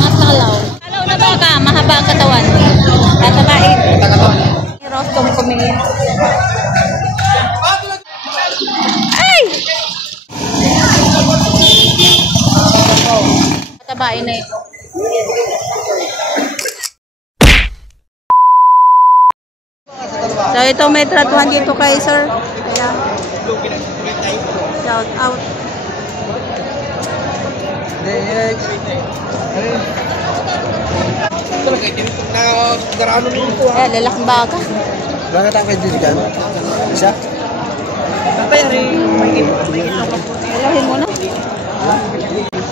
Masalaw. Masalaw na baka, mahaba ang katawan. Tatabain. Rostong kumingin. Ay! Tatabain na ito. So ito may tratuhan dito kay sir. Ayan. Shout out. Ayan, lalaking baka. Bakit ang kayo dyan? Isa? Lalahin mo na.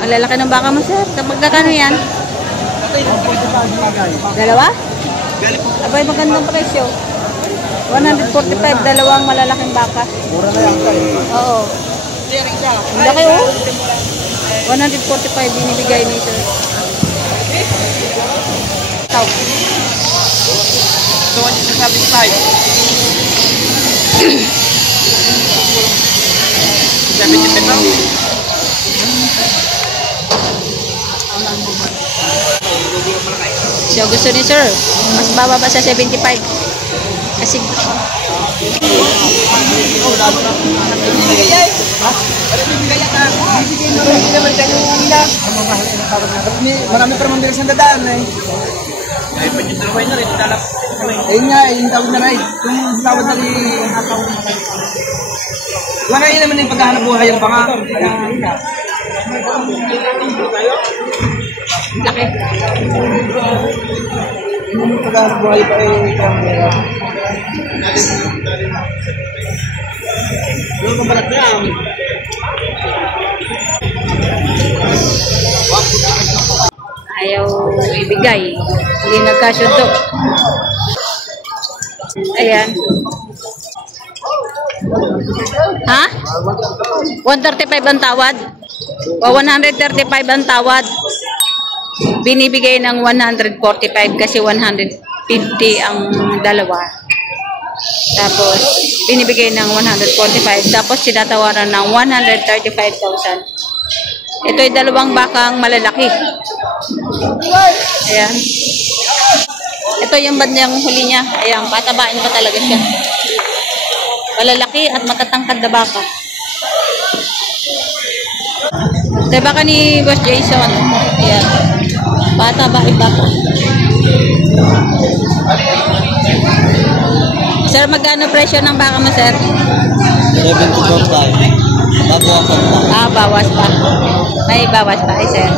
Ang lalaki ng baka mo sir. Kapag kakano yan? Dalawa? Abay magandang presyo. 145, dalawang malalaking baka. Mura na yan kayo. Oo. Ang laki oh. 145 binibigay ni sir. Tao. So, 175. 75. So gusto ni sir, mas bababa sa 75. Kasi marami pa naman bilis ng dadaan eh. Ayun nga, yung tawag na ride. Yung tawag na rin. Wala kayo naman yung paghahanap buhay yung baka. laki. Yung paghahanap buhay pa eh. Yung kabalat na yan. Ayaw ibigay. Hindi nagkasundo. Ayan. Ha? 135 ang tawad? O 135 ang tawad? Binibigay ng 145 kasi 150 ang dalawa. Tapos, binibigay ng 145. Tapos, sinatawaran ng 135,000. Ito'y dalawang bakang malalaki. Ayan. Ito yung bandang huli niya. Ayan, patabain pa talaga siya. Malalaki at matatangkad na baka. Ito baka ni Boss Jason. Ayan. Patabain baka. Sir, magkano presyo ng baka mo, sir? 74 tayo. Babawasan pa. Ah, bawas pa. May bawas pa, eh, sir.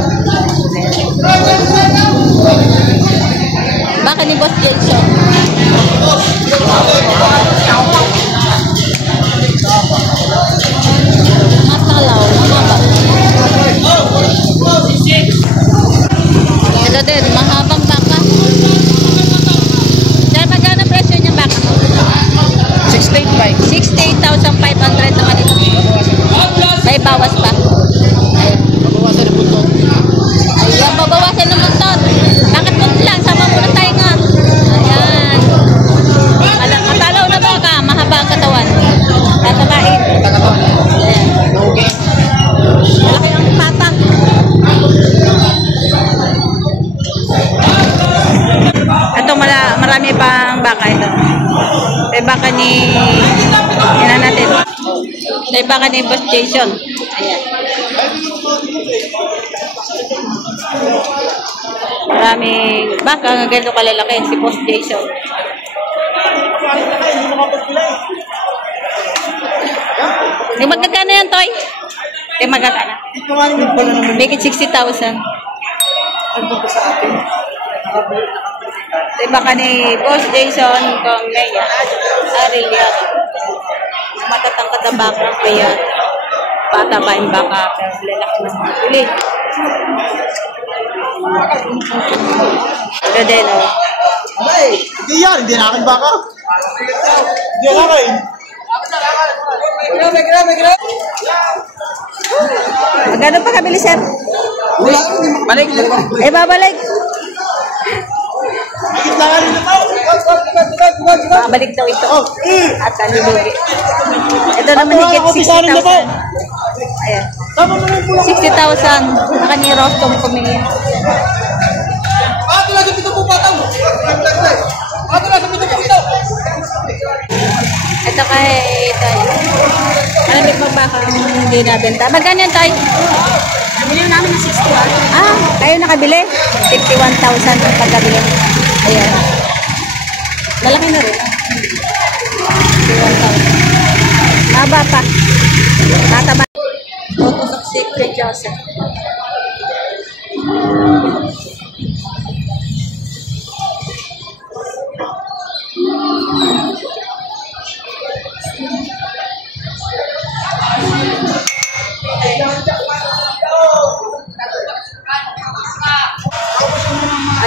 Baka ni Boss Jason. Masalaw. Mahaba. Ito din, mahabang baka. Sir, magkano presyo niya baka mo? 68,500 naman ito. May bawas pa. Babawasan na punto. Ayan, babawasan ng buntot. Bakit buntot lang? Sama muna tayo nga. Ayan. Matalaw na baka, mahaba ang katawan. Tatabain. Ayan. Malaki ang patak. Ito, marami pang baka ito. Ito baka ni natin. Ito baka ni Boss Jason. Ayan. Maraming baka nga ganito kalalaki si Boss Jason. Yung magkakano yan, Toy? Yung magkakano? Make it 60,000. Ito baka ni Boss Jason kung Leia. Arilia. Matatangkad na baka kaya patabain baka pero lalaki ng mga huli. Ito din, oh. Abay, hindi yan. Hindi na akin baka. Hindi na akin. Grabe. Magkano pa kabili, sir? Balik. Eh, babalik. Ikit na nga rin ito. Babalik daw ito. At alilugi. Ito naman higit 60,000. Ayan. 60,000. Naka ni Rostom kumingin. Ito kay tayo. Ano din magbaka hindi nabenta? Magkano yan tayo? Nabili namin ng 61. Ah, kayo nakabili? 51,000 ang pagkabili. Ayan. Lalaki na rin. 51,000. Haba pa. Tataba. Tutusok si Kuya Joseph.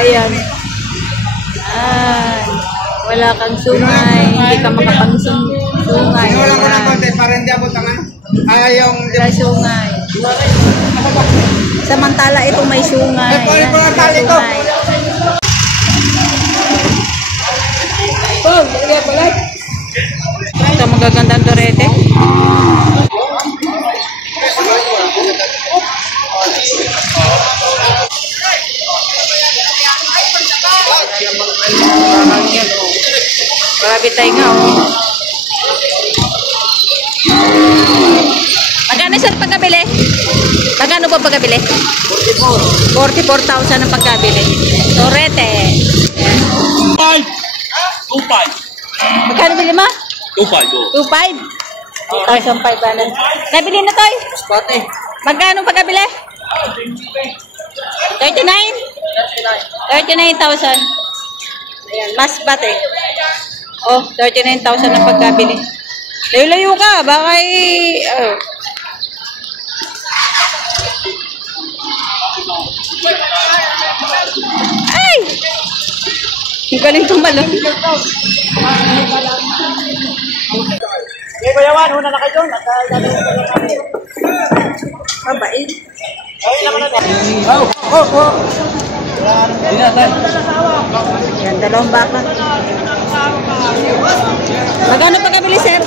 Ayan. Wala kang sungay, hindi ka makapag-sungay. Wala ko ng konti para hindi abot naman. Wala sungay. Samantala ito may sungay. Ito magagandang torete. Grabe tayo nga, oh. Magkano sir pagkabili? Magkano ba pagkabili? 44,000 ang pagkabili. Torete. 2.5. Magkano bili mo? 2.5. 2,500. 2,500. Nabili na tayo. Magkano pagkabili? 39? 39,000. Ayan, mas bate. Oh, 39,000 ang pagkabili. Layo-layo ka, baka Ay! Ang galing tumalon. Okay, Kuya Juan, una na kayo. Mabait. Yan, dalawang baka. Magkano pagkabili, sir?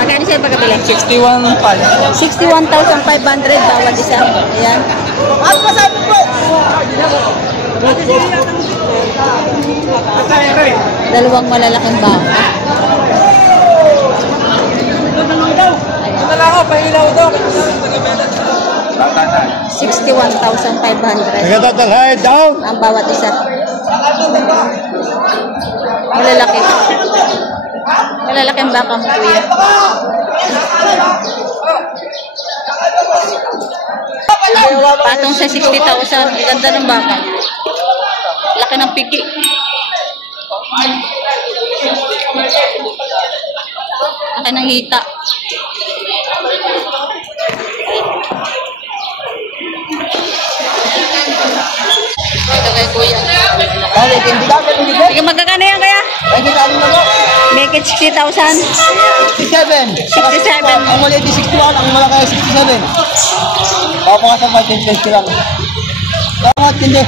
Magkano sir pagkabili? 61,500 bawat isa. Ayan. Dalawang malalaking baka. 61,500 Nagtatalhay daw. ang bawat isa. Malalaki. Malalaki ang baka mo, kuya. Patong sa 60,000. Ganda ng baka. Laki ng pigi. Laki ng hita. Ito kay kuya. Sige, magkakano yan kaya? Make it 60,000. 67. 67. Ang maliit 61, ang malaki 67. Papakasal pa 10 lang. Bakit hindi?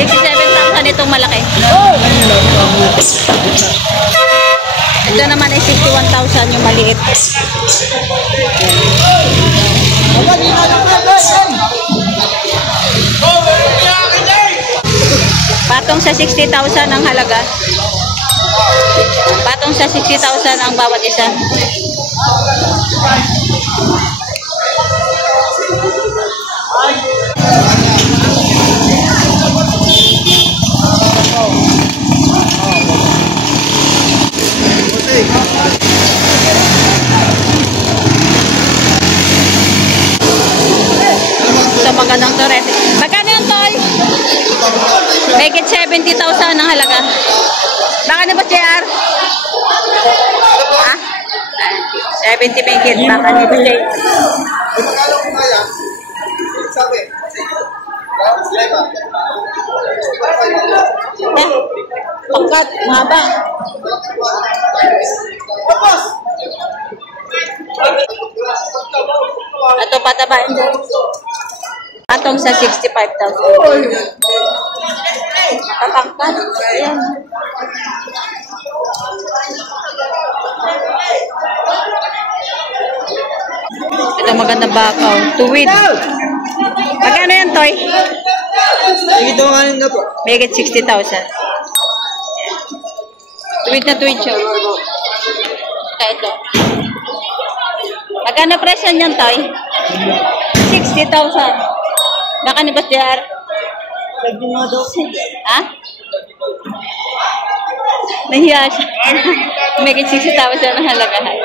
67,000 itong malaki. Ito naman ay 61,000 yung maliit. Patong sa 60,000 ang halaga. Patong sa 60,000 ang bawat isa. So magandang torete. Magkano yung toy? Make it 70,000 ang halaga. Baka na ba, JR? Ha? 70 make it. Baka na ba, JR? Pangkat, mahaba. Ito patabain dyan. Atong sa 65,000. Tatangkad. Ayan. Ito magandang bakaw. Tuwid. Magkano yan, Toy? Ito nga rin na po. Megit 60,000. Tuwid na tuwid siya. Kaya ito. Magkano presyo niyan, Toy? 60,000. Baka ni Boss JR? Ha? Nahiya siya. Megit 60,000 ang halagahan.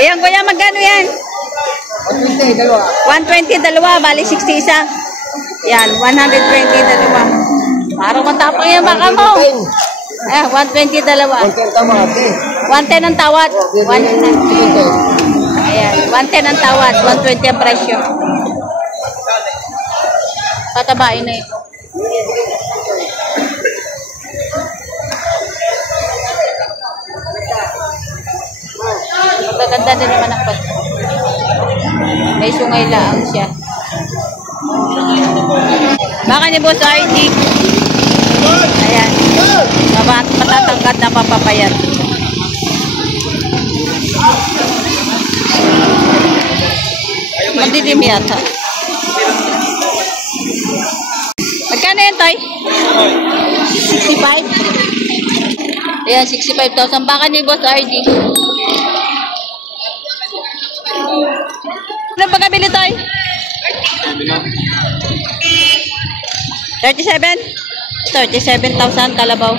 Ayan, kuya, magkano yan? 120, dalawa. 120, dalawa, bali 60 isa. Yan, 120, dalawa. Parang matapang yan, baka mo. 120, dalawa. 110 ang tawad. 110. Ayan, 110 ang tawad, 120 ang presyo. Patabain na ito. Magaganda din naman ang pagko. May sungay laang siya. Baka ni Boss RD. Ayan. Matatangkat na papapayat. Madilim yata. Magkano yan, Toy? 65? Ayan, 65,000. Baka ni Boss RD. Ano pagkabili, Toy? 37? 37,000 kalabaw.